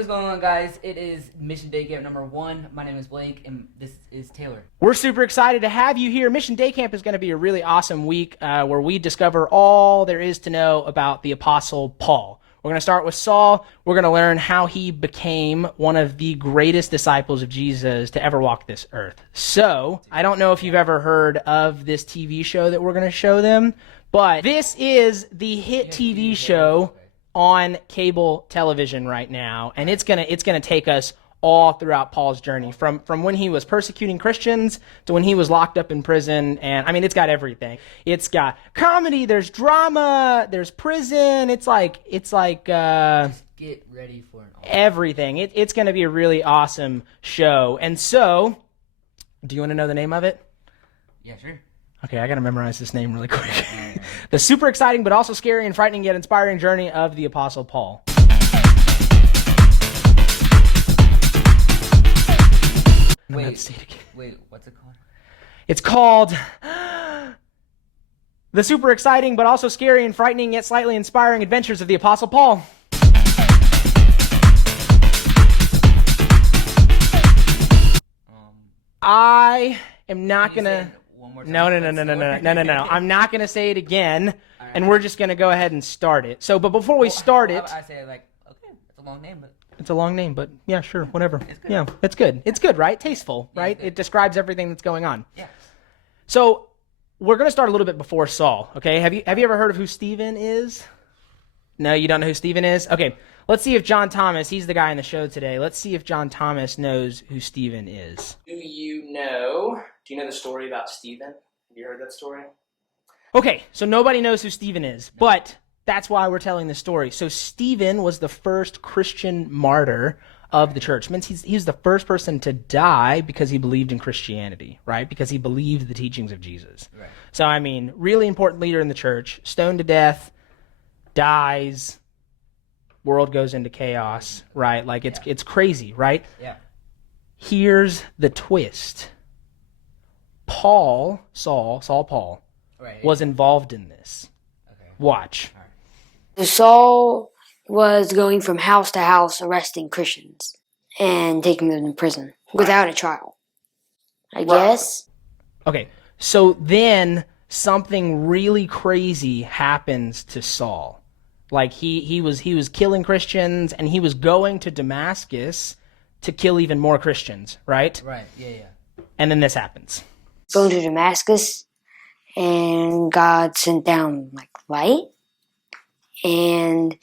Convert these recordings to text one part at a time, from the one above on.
what's going on, guys? It is Mission Day Camp number 1. My name is Blake, and this is Taylor. We're super excited to have you here. Mission Day Camp is going to be a really awesome week where we discover all there is to know about the Apostle Paul. We're going to start with Saul. We're going to learn how he became one of the greatest disciples of Jesus to ever walk this earth. So, I don't know if you've ever heard of this TV show that we're going to show them, but this is the hit TV show on cable television right now, and it's gonna take us all throughout Paul's journey, from when he was persecuting Christians to when he was locked up in prison. And I mean, it's got everything. It's got comedy, there's drama, there's prison. It's like Just get ready for it all. everything. It's gonna be a really awesome show. And so, do you want to know the name of it? Yeah, sure. Okay, I gotta memorize this name really quick. The super exciting but also scary and frightening yet inspiring journey of the Apostle Paul. Wait, what's it called? It's called The Super Exciting but Also Scary and Frightening Yet Slightly Inspiring Adventures of the Apostle Paul. I am not gonna... No. I'm not gonna say it again, and we're just gonna go ahead and start it. So, but before we start it... I say, okay, it's a long name, but... It's a long name, but yeah, sure, whatever. It's good. Yeah, it's good. It's good, right? Tasteful, right? It describes everything that's going on. Yeah. So, we're going to start a little bit before Saul, okay? Have you ever heard of who Stephen is? No, you don't know who Stephen is? Okay, let's see if John Thomas, he's the guy in the show today. Let's see if John Thomas knows who Stephen is. Do you know the story about Stephen? Have you heard that story? Okay, so nobody knows who Stephen is, but that's why we're telling the story. So Stephen was the first Christian martyr of the church. It means he's the first person to die because he believed in Christianity, right? Because he believed the teachings of Jesus. Right. So, I mean, really important leader in the church, stoned to death, dies, world goes into chaos, right? Like, it's crazy, right? Yeah. Here's the twist. Saul Paul, was involved in this. Okay. Watch. Saul was going from house to house arresting Christians and taking them to prison without a trial, I guess. Okay, so then something really crazy happens to Saul. Like he was killing Christians, and he was going to Demascus to kill even more Christians, right? Right, yeah. And then this happens. Going to Damascus, and God sent down light, and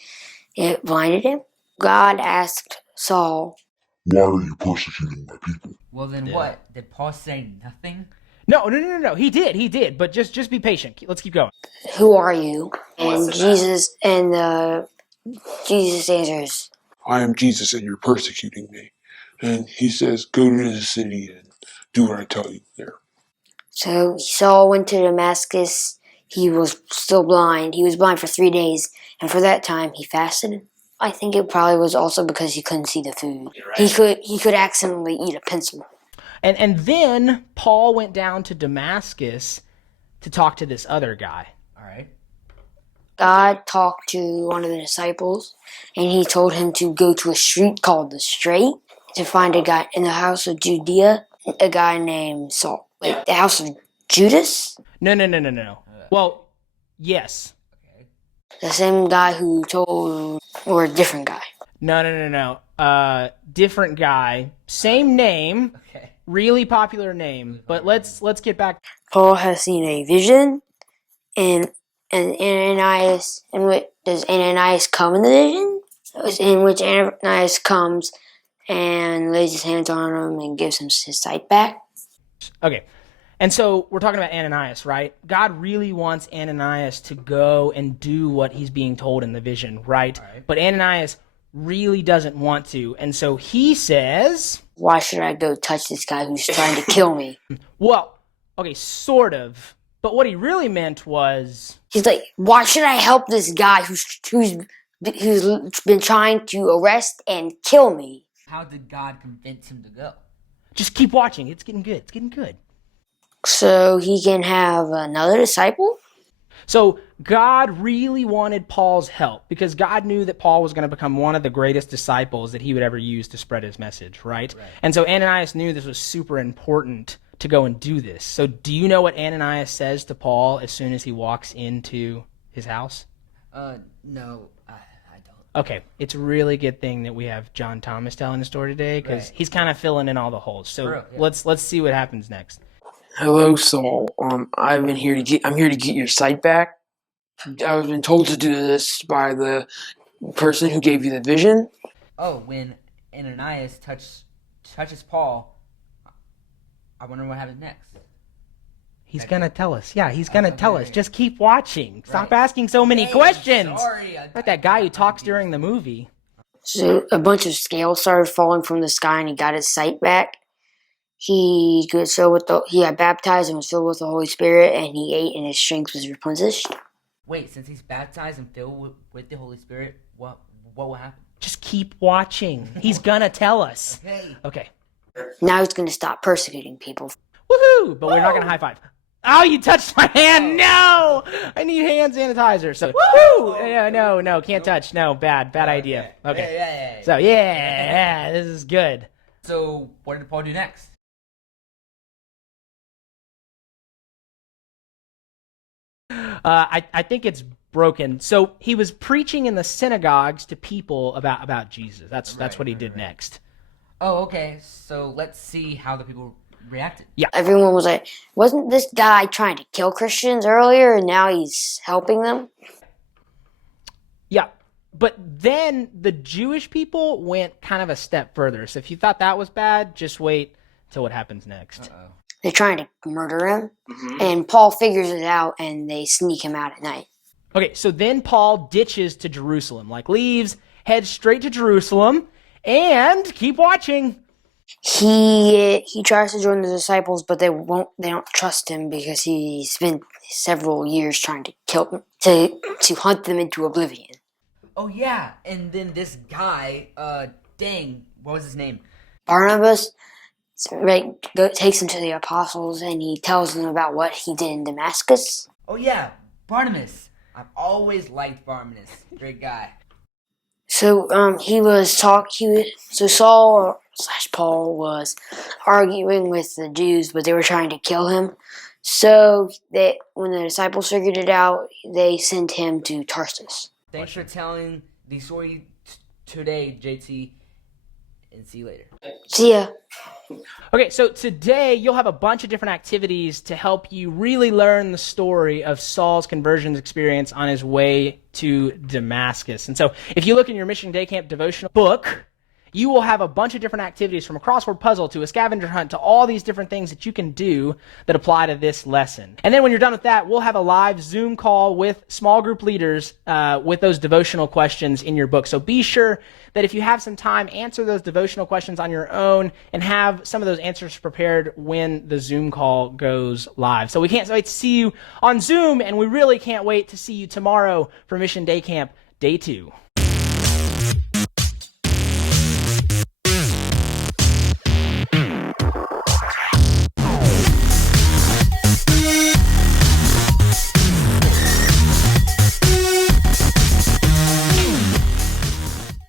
it blinded him. God asked Saul, "Why are you persecuting my people?" Well, then what? Did Paul say nothing? No. He did. But just be patient. Let's keep going. "Who are you?" And Jesus answers, "I am Jesus, and you're persecuting me." And he says, "Go to the city and do what I tell you there." So Saul went to Damascus. He was still blind. He was blind for 3 days, and for that time he fasted. I think it probably was also because he couldn't see the food. Right. He could accidentally eat a pencil. And then Paul went down to Damascus to talk to this other guy. All right. God talked to one of the disciples, and he told him to go to a street called the Straight to find a guy in the house of Judea, a guy named Saul. Wait, the house of Judas? No. Well, yes. Okay. The same guy who told, or a different guy? No. Different guy, same name, Okay. really popular name. But let's get back. Paul has seen a vision, and Ananias, does Ananias come in the vision? In which Ananias comes and lays his hands on him and gives him his sight back. Okay. And so we're talking about Ananias, right? God really wants Ananias to go and do what he's being told in the vision, right? But Ananias really doesn't want to. And so he says, "Why should I go touch this guy who's trying to kill me?" Well, okay, sort of. But what he really meant was... He's like, "Why should I help this guy who's been trying to arrest and kill me?" How did God convince him to go? Just keep watching. It's getting good. So he can have another disciple? So God really wanted Paul's help because God knew that Paul was going to become one of the greatest disciples that he would ever use to spread his message, right? And so Ananias knew this was super important to go and do this. So do you know what Ananias says to Paul as soon as he walks into his house? No, I don't. Okay, it's a really good thing that we have John Thomas telling the story today because he's kind of filling in all the holes. So let's see what happens next. Hello, Saul. I'm here to get your sight back. I've been told to do this by the person who gave you the vision. Oh, when Ananias touches Paul, I wonder what happens next. He's going to tell us. Yeah, he's going to tell us. Just keep watching. Stop asking so many questions. Sorry. Like that guy who talks during the movie. So a bunch of scales started falling from the sky, and he got his sight back. He got baptized and was filled with the Holy Spirit, and he ate, and his strength was replenished. Wait, since he's baptized and filled with the Holy Spirit, what will happen? Just keep watching. He's going to tell us. Okay. Now he's going to stop persecuting people. Woohoo! But we're not going to high five. Oh, you touched my hand. No! I need hand sanitizer. So, woo! Yeah, no, can't touch. No, bad idea. Okay. So, yeah, this is good. So, what did Paul do next? I think it's broken. So he was preaching in the synagogues to people about Jesus. That's what he did next. Oh, okay. So let's see how the people reacted. Yeah. Everyone was like, wasn't this guy trying to kill Christians earlier, and now he's helping them? Yeah. But then the Jewish people went kind of a step further. So if you thought that was bad, just wait till what happens next. Uh-oh. They're trying to murder him, and Paul figures it out, and they sneak him out at night. Okay, so then Paul ditches to Jerusalem, leaves, heads straight to Jerusalem, and keep watching. He tries to join the disciples, but they don't trust him because he spent several years trying to kill them, to hunt them into oblivion. Oh yeah, and then this guy, what was his name? Barnabas takes him to the apostles, and he tells them about what he did in Demascus. Oh yeah, Barnabas. I've always liked Barnabas. Great guy. So Saul / Paul was arguing with the Jews, but they were trying to kill him. So when the disciples figured it out, they sent him to Tarsus. Thanks for telling the story today, JT, and see you later. See ya. Okay, so today you'll have a bunch of different activities to help you really learn the story of Saul's conversions experience on his way to Damascus. And so if you look in your Mission Day Camp devotional book, you will have a bunch of different activities, from a crossword puzzle to a scavenger hunt to all these different things that you can do that apply to this lesson. And then when you're done with that, we'll have a live Zoom call with small group leaders with those devotional questions in your book. So be sure that if you have some time, answer those devotional questions on your own and have some of those answers prepared when the Zoom call goes live. So we can't wait to see you on Zoom, and we really can't wait to see you tomorrow for Mission Day Camp Day 2.